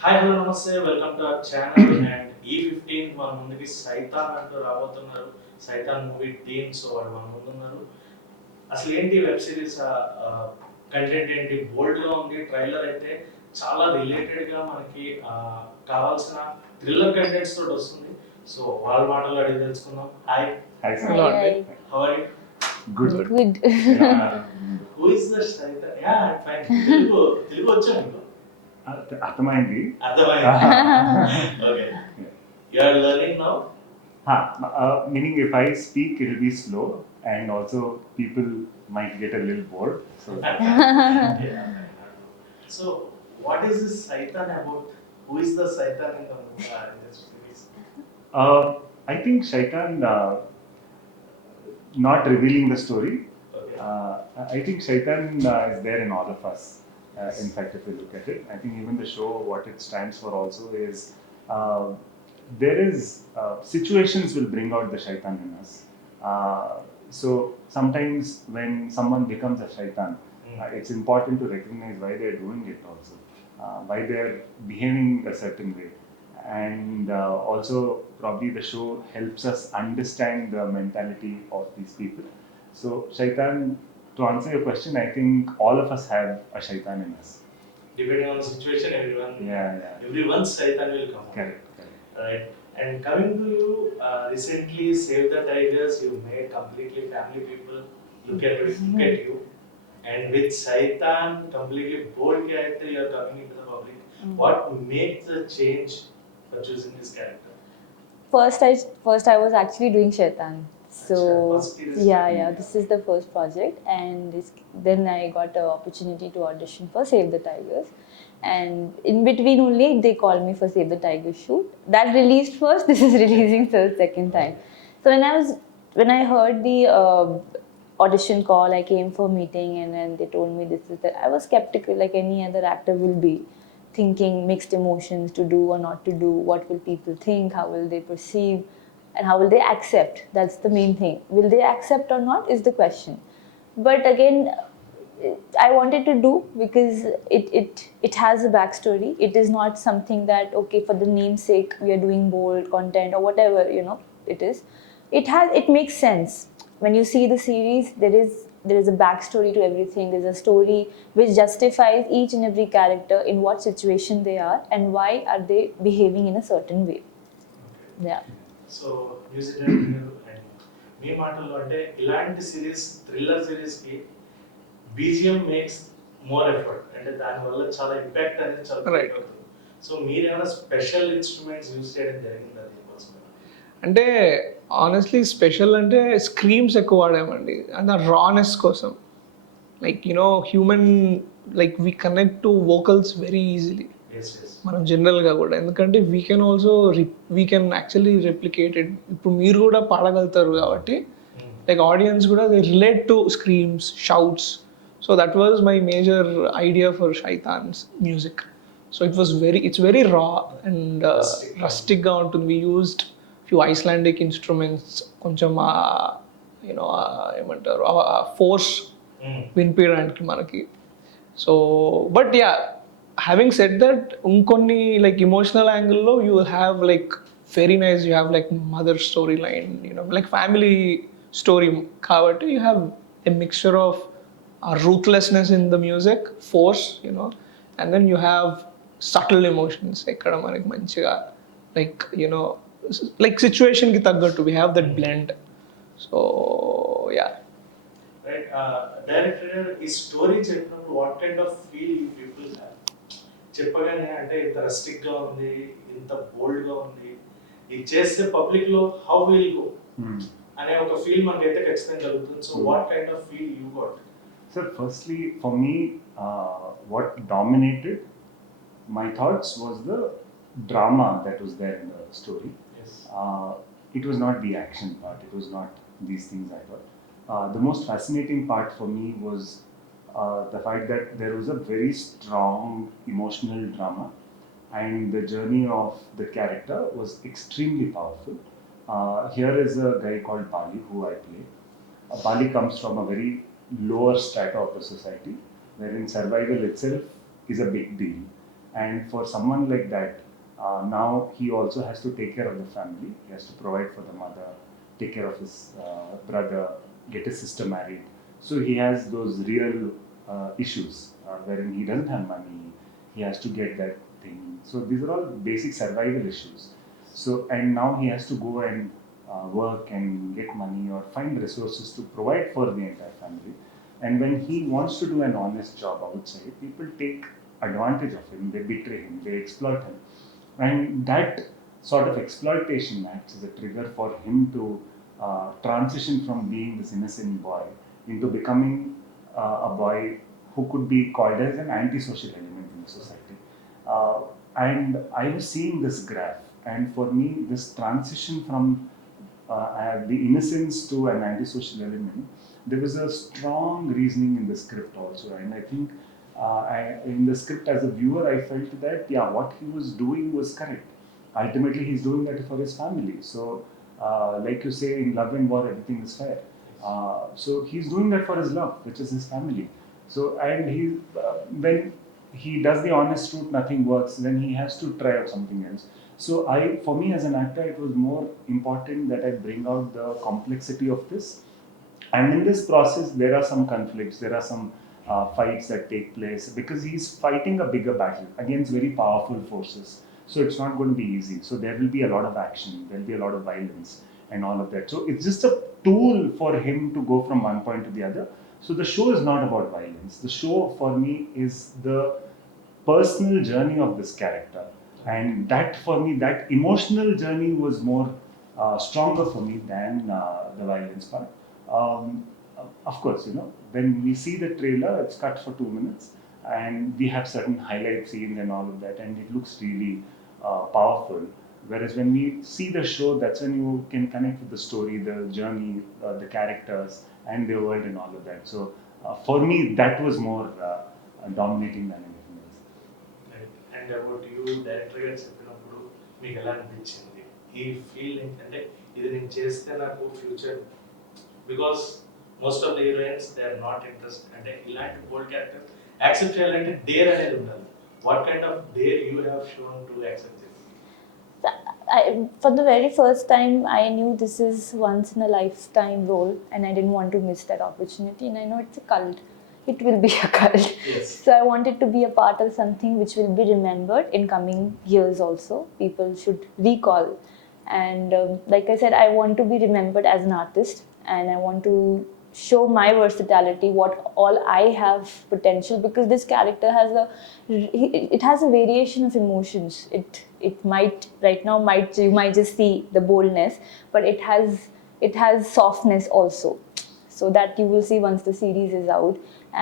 Hi hello నమస్తే welcome to our channel and ఈ 15 మన ముందుకి సైతాన్ అంటూ రాబోతున్నారు. సైతాన్ మూవీ టీమ్ సో వాళ్ళు మన ముందున్నారు. అసలు ఏంటి వెబ్ సిరీస్ కంటెంట్ ఏంటి బోల్డ్ గా ఉంది. ట్రైలర్ అయితే చాలా రిలేటెడ్ గా మనకి కావాల్సిన థ్రిల్లర్ కంటెంట్స్ తోటి వస్తుంది. సో వాళ్ళ మాటలు అడిగి తెలుసుకుందాం. Hi Hi, sir. Hello. How are you? Good. Good. Who is the Shaitan? Ya fine. Telugu వచ్చా మీకు? అర్థమైంది. అర్థమైంది. Okay. You are learning now? Meaning if I speak, it will be slow, and also people might get a little bored. So, So, what is this Shaitan about? Who is the Shaitan in this series? I think Shaitan, not revealing the story. Okay. I think Shaitan is there in all of us. In fact, if you look at it, I think even the show, what it stands for also is there is situations will bring out the Shaitan in us. So sometimes when someone becomes a Shaitan, it's important to recognize why they're doing it also, why they're behaving a certain way. And also probably the show helps us understand the mentality of these people. So Shaitan, to answer your question, I think all of us have a Shaitan in us. Depending on the situation, everyone's Shaitan will come. Correct. Right. And coming to you, recently Save the Tigers, you made completely family people look at you. And with Shaitan, completely bold character, you are coming into the public. What makes the change for choosing this character? First I was actually doing Shaitan. So First series. yeah, this is the first project, and then I got an opportunity to audition for Save the Tigers, and in between only they called me for Save the Tigers shoot. That released first. This is releasing for the second time. So when I heard the audition call, I came for a meeting, and then they told me this is that. I was skeptical, like any other actor will be, thinking mixed emotions to do or not to do. What will people think? How will they perceive? And how will they accept? That's the main thing. Will they accept or not is the question. But again, I wanted to do because it has a backstory. It is not something that, okay, for the namesake we are doing bold content or whatever, it is. It makes sense. When you see the series, there is a backstory to everything. There's a story which justifies each and every character in what situation they are and why are they behaving in a certain way. Yeah. So music director and మీ మాటల్లో అంటే ఇలాంటి series thriller సిరీస్కి BGM makes more effort, అంటే దానివల్ల చాలా impact అనేది చాలా Right. అవుతుంది. సో మీరు ఏమైనా స్పెషల్ ఇన్స్ట్రుమెంట్స్ యూస్ చేయడం జరిగింది దీనికోసం? అంటే ఆనెస్ట్లీ స్పెషల్ అంటే స్క్రీమ్స్ ఎక్కువ వాడామండి, అండ్ ఆ రానెస్ కోసం. Like human, like we connect to vocals very easily as as మనం జనరల్గా కూడా, ఎందుకంటే we can actually replicate it. ఇప్పుడు మీరు కూడా పాడగలుగుతారు కాబట్టి లైక్ ఆడియన్స్ కూడా they relate to screams, shouts. So that was my major idea for Shaitan's music. So it's very raw and రస్టిక్గా ఉంటుంది. We used few Icelandic instruments, కొంచెం ఏమంటారు ఫోర్స్ వినిపించడానికి మనకి. So but yeah, having said that, ఇంకొన్ని like emotional యాంగిల్లో you will have like very nice, you have like mother story line, like family story కాబట్టి you have a mixture of ruthlessness in the music, force, and then you have subtle emotions ఎక్కడ మనకి మంచిగా like like సిచ్యువేషన్కి తగ్గట్టు we have that blend. So yeah. Right. Director ఈ story చెప్పినప్పుడు what kind of feel you people have? చెప్పగానే అంటే ఇంత రస్టిక్ గా ఉంది, ఇంత బోల్డ్ గా ఉంది, ఇది చేస్తే పబ్లిక్ లో హౌ విల్ గో అనే ఒక ఫీల్ మనకైతే ఖచ్చితంగా కలుగుతుంది. So what kind of feel you got? So firstly, for me, what dominated my thoughts was the drama that was there in the story. Yes. It was not the action part. It was not these things I thought. The most fascinating part for me was the fact that there was a very strong emotional drama, and the journey of the character was extremely powerful. Here is a guy called Bali who I play. Bali comes from a very lower strata of the society, wherein survival itself is a big deal. And for someone like that, now he also has to take care of the family. He has to provide for the mother, take care of his brother, get his sister married. So he has those real issues wherein he doesn't have money, he has to get that thing. So these are all basic survival issues. So, and now he has to go and work and get money or find resources to provide for the entire family. And when he wants to do an honest job outside, people take advantage of him, they betray him, they exploit him. And that sort of exploitation acts as a trigger for him to transition from being this innocent boy into becoming a boy who could be called as an antisocial element in the society. And I was seeing this graph, and for me, this transition from the innocence to an antisocial element, there was a strong reasoning in the script also. And I think in the script as a viewer, I felt that, yeah, what he was doing was correct. Ultimately, he's doing that for his family. So, like you say, in love and war, everything is fair. So he's doing that for his love, which is his family. So, and when he does the honest route, nothing works, then he has to try out something else. So for me as an actor, it was more important that I bring out the complexity of this. And in this process, there are some conflicts, there are some fights that take place because he's fighting a bigger battle against very powerful forces. So it's not going to be easy. So there will be a lot of action, there will be a lot of violence and all of that. So it's just a tool for him to go from one point to the other. So the show is not about violence. The show for me is the personal journey of this character. And that for me, that emotional journey was more stronger for me than the violence part. Of course, when we see the trailer, it's cut for 2 minutes and we have certain highlight scenes and all of that, and it looks really powerful. Whereas when we see the show, that's when you can connect with the story, the journey, the characters, and the world and all of that. So for me, that was more dominating than anything else. And about you director గారు చెప్పినప్పుడు మీకు ఎలా అనిపించింది ఈ feel ఏంటంటే ఇది నేను చేస్తే నాకు future because most of the heroines they are not interest అంటే ఇలాంటి బోల్డ్ క్యారెక్టర్స్ యాక్సెప్ట్ చేయాలంటే డేర్ అనేది ఉండాలి. What kind of dare you have shown to accept this? For the very first time, I knew this is once in a lifetime role, and I didn't want to miss that opportunity. And I know it's a cult. It will be a cult. Yes. So I wanted to be a part of something which will be remembered in coming years also. People should recall. And like I said, I want to be remembered as an artist, and I want to show my versatility, what all I have potential, because this character has it has a variation of emotions. It might right now you might just see the boldness, but it has softness also. So that you will see once the series is out.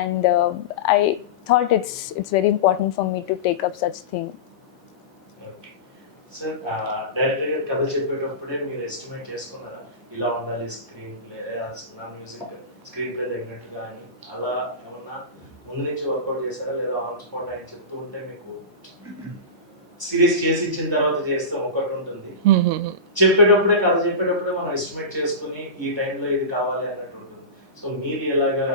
And I thought it's very important for me to take up such thing. Sir director గారు కథ చెప్పేటప్పుడే మీరు estimate చేసుకున్నారా ఇలా ఉండాలి screen play, నా music screen play తగినట్టుగా అని అలా ఏమన్నా ముందు నుంచి వర్కౌట్ చేశారా, లేదా ఆన్ స్పాట్ ఆయన చెప్తూ ఉంటే మీకు సిరీస్ చేసి ఇచ్చిన తర్వాత చేస్తే ఒకటి ఉంటుంది, చెప్పేటప్పుడే కథ చెప్పేటప్పుడే మనం ఎస్టిమేట్ చేసుకుని ఈ టైంలో ఇది కావాలి అన్నట్టు ఉంటుంది. సో మీరు ఎలాగా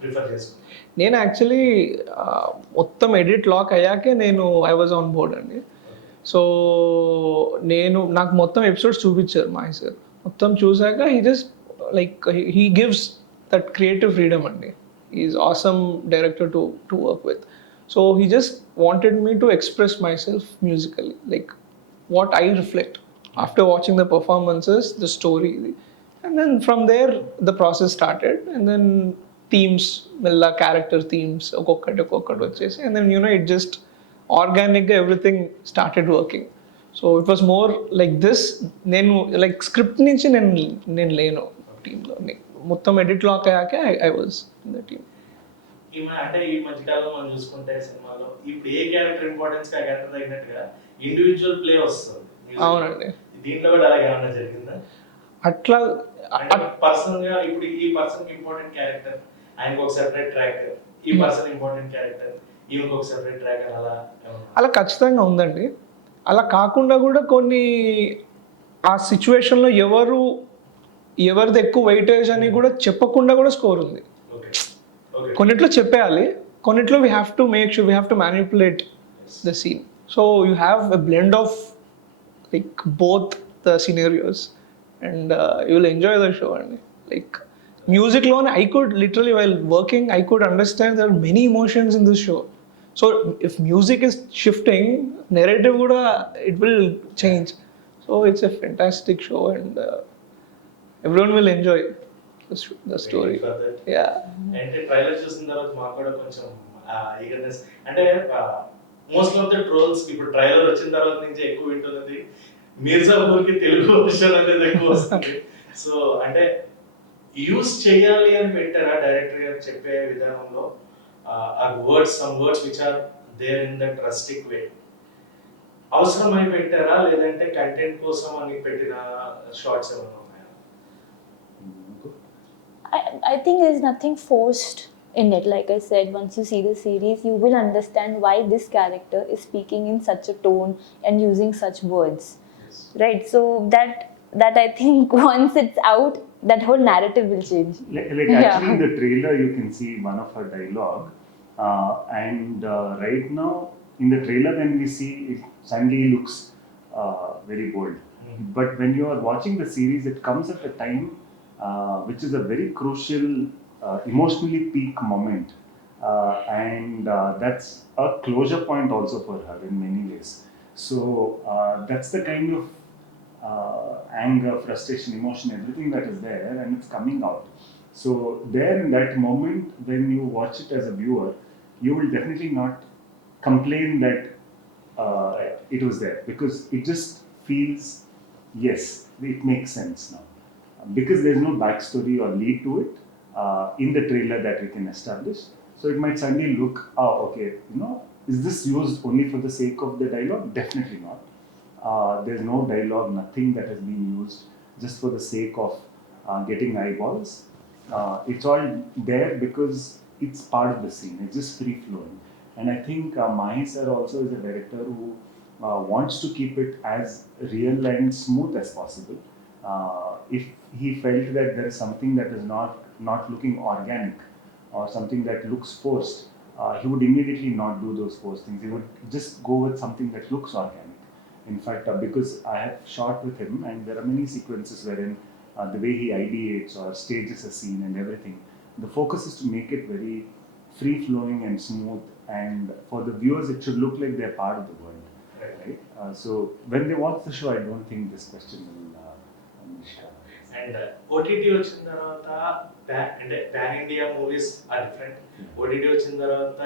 ప్రిఫర్ చేసుకున్నారు? నేను యాక్చువల్లీ మొత్తం ఎడిట్ లాక్ అయ్యాకే ఐ వాజ్ ఆన్ బోర్డ్ అండి. సో నాకు మొత్తం ఎపిసోడ్స్ చూపించారు మాహి సార్. మొత్తం చూసాక he gives that creative freedom అండి. He's awesome director to work with. So he just wanted me to express myself musically, like what I reflect after watching the performances, the story. And then from there the process started, and then themes, mella character themes ఒక్కొక్కటి వచ్చేసి, and then it just organically everything started working. So it was more like this. నేను like script నుంచి నేను లేను టీంలో, మొత్తం edit lock అయ్యాక I was in the team. అంటే ఈ మధ్యకాలంలో మనం చూసుకుంటే సినిమాలో ఇప్పుడు ఏ క్యారెక్టర్ ఇంపార్టెన్స్ ఆ క్యారెక్టర్ తగినట్టుగా ఇండివిజువల్ ప్లే వస్తుంది. అవునండి. దీంట్లో కూడా అలాగే ఏమన్నా జరిగిందా? అట్లా పర్సనల్ గా ఇప్పుడు ఈ పర్సన్ ఇంపార్టెంట్ క్యారెక్టర్, ఆయనకు ఒక సెపరేట్ ట్రాక్, ఈ పర్సన్ ఇంపార్టెంట్ క్యారెక్టర్, ఈమెకు ఒక సెపరేట్ ట్రాక్, అలా ఖచ్చితంగా ఉందండి. అలా కాకుండా కూడా కొన్ని ఆ సిచ్యువేషన్లో ఎవరిది ఎక్కువ వెయిటేజ్ అని కూడా చెప్పకుండా కూడా స్కోర్ ఉంది. కొన్నిట్లో చెప్పేయాలి, కొన్నిట్లో we have to make sure we have to manipulate the scene. So you have a blend of like both the scenarios, and you will enjoy the show. And like music alone, I could literally while working, I could understand there are many emotions in this show. So if music is shifting, narrative kuda it will change. So it's a fantastic show, and everyone will enjoy the story. Waiting for that. Yeah. అంటే trailer చూసిన తర్వాత మాకు కూడా కొంచెం eagerness అంటే most of the trolls ఇప్పుడు trailer వచ్చిన తర్వాత నుంచి ఎక్కువ వింటున్నది మీర్జాపూర్కి తెలుగు వర్షన్ అనేది ఎక్కువ వస్తుంది. సో అంటే యూస్ చేయాలి అని పెట్టారా డైరెక్టర్ గారు చెప్పే విధానంలో ఆ words some words which are there in that rustic way అవసరమై పెట్టారా లేదంటే కంటెంట్ కోసం అని పెట్టిన షార్ట్స్ ఏమైనా ఉన్నాయా? I think there's nothing forced in it. Like I said, once you see the series, you will understand why this character is speaking in such a tone and using such words, Yes. right? So that I think once it's out, that whole narrative will change. Like Yeah. actually in the trailer you can see one of her dialogue, and right now in the trailer when we see it suddenly looks very bold. But when you are watching the series, it comes at a time which is a very crucial, emotionally peak moment, and that's a closure point also for her in many ways. So that's the kind of anger, frustration, emotion, everything that is there, and it's coming out. So there in that moment, when you watch it as a viewer, you will definitely not complain that it was there, because it just feels, yes, it makes sense now, because there's no backstory or lead to it in the trailer that we can establish. So it might suddenly look, oh, okay, is this used only for the sake of the dialogue? Definitely not. There's no dialogue, nothing that has been used just for the sake of getting eyeballs. It's all there because it's part of the scene. It's just free flowing. And I think Mahi sir also is a director who wants to keep it as real and smooth as possible. If he felt that there is something that is not looking organic or something that looks forced, he would immediately not do those forced things. He would just go with something that looks organic. In fact, because I have shot with him, and there are many sequences wherein the way he ideates or stages a scene and everything, the focus is to make it very free flowing and smooth, and for the viewers it should look like they're part of the world, right? So when they watch the show, I don't think this question will and OTT వచ్చిన తర్వాత అంటే pan India movies are different. OTT వచ్చిన తర్వాత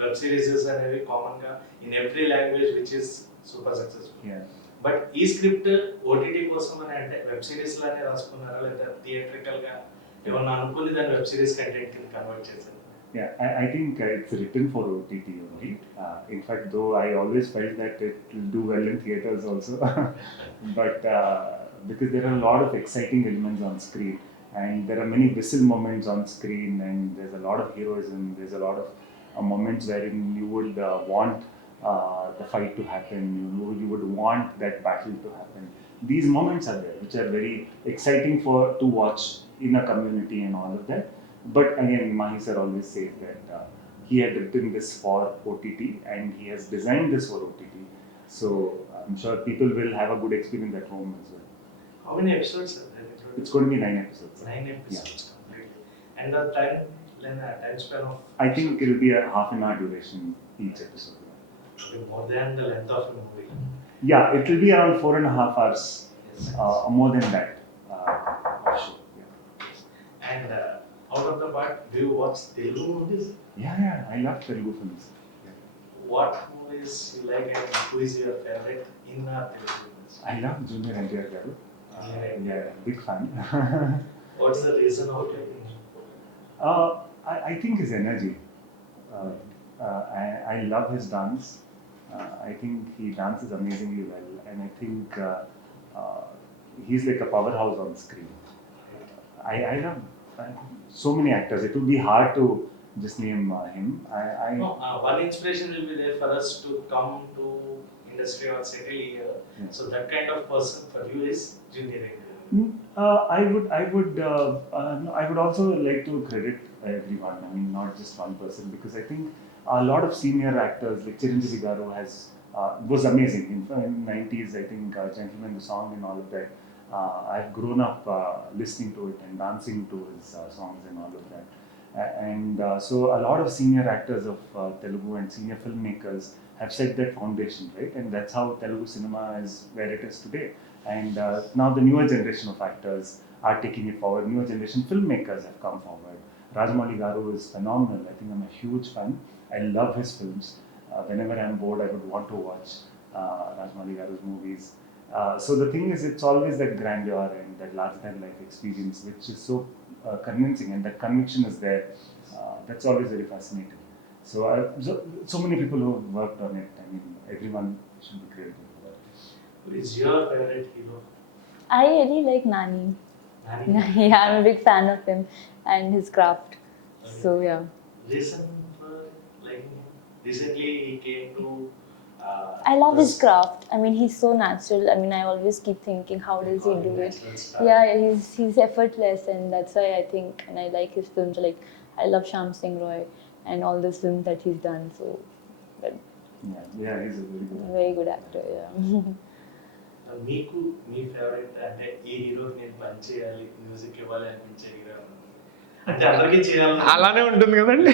web series అనేవి common గా in every language which is super successful. But ఈ script OTT కోసం అని అంటే వెబ్ సిరీస్ లానే రాసుకున్నారా లేదా థియేట్రికల్ గా ఏమన్నా అనుకుని దాన్ని వెబ్ సిరీస్ కంటెంట్ కింద కన్వర్ట్ చేశారు? Yeah, I think it's written for OTT only. In fact, though I always felt that it will do well in theaters also, but because there are a lot of exciting elements on screen, and there are many whistle moments on screen, and there's a lot of heroism. There's a lot of moments wherein you would want the fight to happen. You would want that battle to happen. These moments are there, which are very exciting to watch in a community and all of that. But again, Mahi sir always says that he had written this for OTT and he has designed this for OTT. So I'm sure people will have a good experience at home as well. How many episodes are there? It's going to be 9 episodes. 9 episodes completely. And the time span of? I think it will be a half an hour duration each episode. More than the length of a movie. Yeah, it will be around 4.5 hours. Yes. More than that. For sure. And out of the part, do you watch Telugu movies? Yeah, I love Telugu films. What movies you like and who is your favorite in Telugu movies? I love Junior NTR garu. Yeah, big fan. What's the reason of liking? I think his energy. I love his dance. I think he dances amazingly well, and I think he's like a powerhouse on screen. I love so many actors. It would be hard to just name him. No, one inspiration will be there for us to come to industry or settle here. Yeah. So that kind of person for you is Junior NTR. I would also like to credit everyone. I mean, not just one person, because I think a lot of senior actors like Chiranjeevi Garu was amazing. In 90s, I think Gentleman the Song and all of that. I've grown up listening to it and dancing to his songs and all of that. So a lot of senior actors of Telugu and senior filmmakers have set that foundation, right? And that's how Telugu cinema is where it is today. And now the newer generation of actors are taking it forward. Newer generation filmmakers have come forward. Rajamouli Garu is phenomenal. I think I'm a huge fan. I love his films. Whenever I'm bored, I would want to watch Rajamouli Garu's movies. So the thing is, it's always that grandeur and that larger-than-life experience, which is so convincing, and that conviction is there. That's always very fascinating. So many people who have worked on it. I mean, everyone should be grateful for that. Who is your favorite hero? I really like Nani. Nani? Yeah, I'm a big fan of him and his craft. Okay. So yeah. Reason for liking him? Recently he came to. I love his craft. I mean, he's so natural. I mean, I always keep thinking, how does he do it? Yeah, he's effortless, and that's why I think, and I like his films. Like, I love Shyam Singh Roy and all those films that he's done. So, but Yeah, he's a very good actor. very good actor. Yeah. మీకు మీ favourite అంటే ఈ హీరోకి నేను పని చేయాలి, music ఇవ్వాలి అనిపించే hero అంటే అందరికీ చేయాలి అలానే ఉంటుంది కదండి.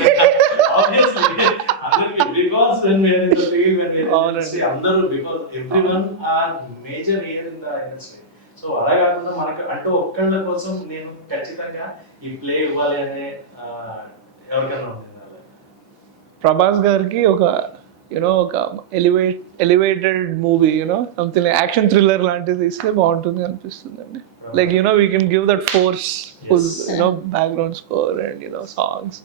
Because when we are in the field, when we are in the industry, అందరూ because everyone are major here in the industry. So అలా కాకుండా మనకు అంటే ఒక్కళ్ళ కోసం నేను ఖచ్చితంగా ఈ ప్లే ఇవ్వాలి అనే ఎవరికైనా ఉంటుంది అలా. ప్రభాస్ గారికి ఒక ఒక elevated movie something like action thriller లాంటిది ఇస్తే బాగుంటుంది అనిపిస్తుంది అండి. Like we can give that force full background score and songs.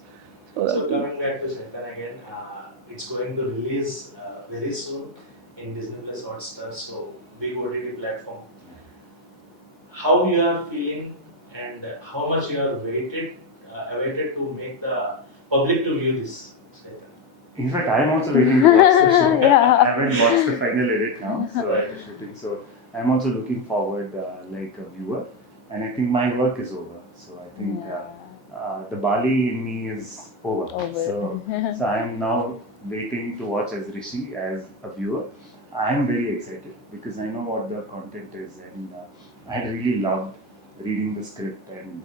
So coming back to Shaitan again, it's going to release very soon in Disney Plus Hotstar, so big OTT platform. How you are feeling and how much you are awaited to make the public to view this Shaitan? In fact, I am also waiting to watch the show. Yeah. I haven't watched the final edit now, so after shooting. So I am also looking forward like a viewer, and I think my work is over. So I think the Bali in me is over. So I am now waiting to watch as Rishi, as a viewer. I am very excited because I know what the content is, and I really loved reading the script and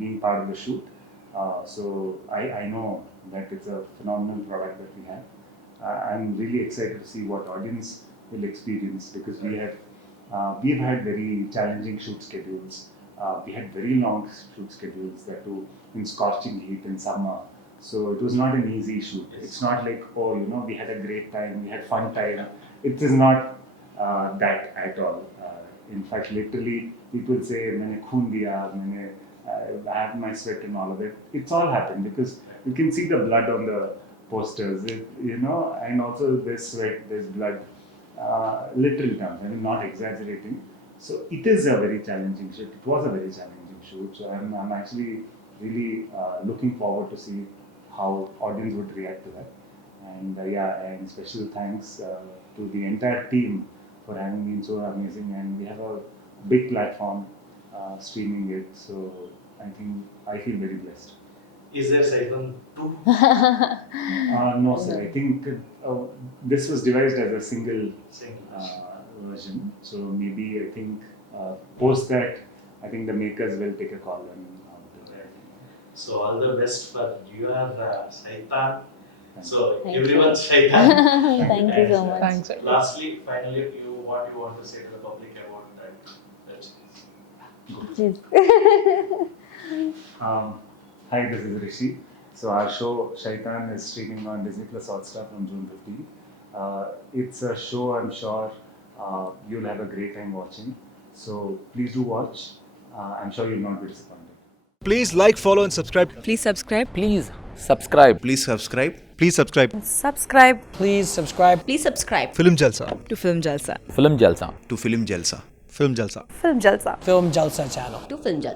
being part of the shoot. So I know that it's a phenomenal product that we have. I'm really excited to see what audience will experience, because we've had very challenging shoot schedules. We had very long shoot schedules that too in scorching heat in summer. So it was not an easy shoot. It's not like, we had a great time, we had fun time. It is not that at all. In fact, literally, people say, "Maine khoon diya, I had my sweat and all of it." It's all happened because you can see the blood on the posters, and also there's sweat, there's blood, literal terms. I mean, not exaggerating. So it is a very challenging shoot. It was a very challenging shoot. So I'm actually really looking forward to see how audience would react to that. And and special thanks to the entire team for having been so amazing. And we have a big platform streaming it. So I think I feel very blessed. Is there Shaitan 2? No, sir. I think this was devised as a single version. So maybe I think post that, I think the makers will take a call and So all the best for your Shaitan. So Thank everyone's Shaitan. Thank you so much. Thanks. Lastly, finally, what you want to say to the public about that web series? Hi, this is Rishi. So our show Shaitan is streaming on Disney Plus Hotstar from June 15th. It's a show I'm sure you'll have a great time watching. So please do watch. I'm sure you'll not be disappointed. Please like, follow and subscribe. Please subscribe. Please subscribe. Please subscribe. Please subscribe. Subscribe Please subscribe. Please subscribe FilmJalsa. to FilmJalsa. FilmJalsa. To FilmJalsa. FilmJalsa. FilmJalsa. FilmJalsa channel. To FilmJalsa.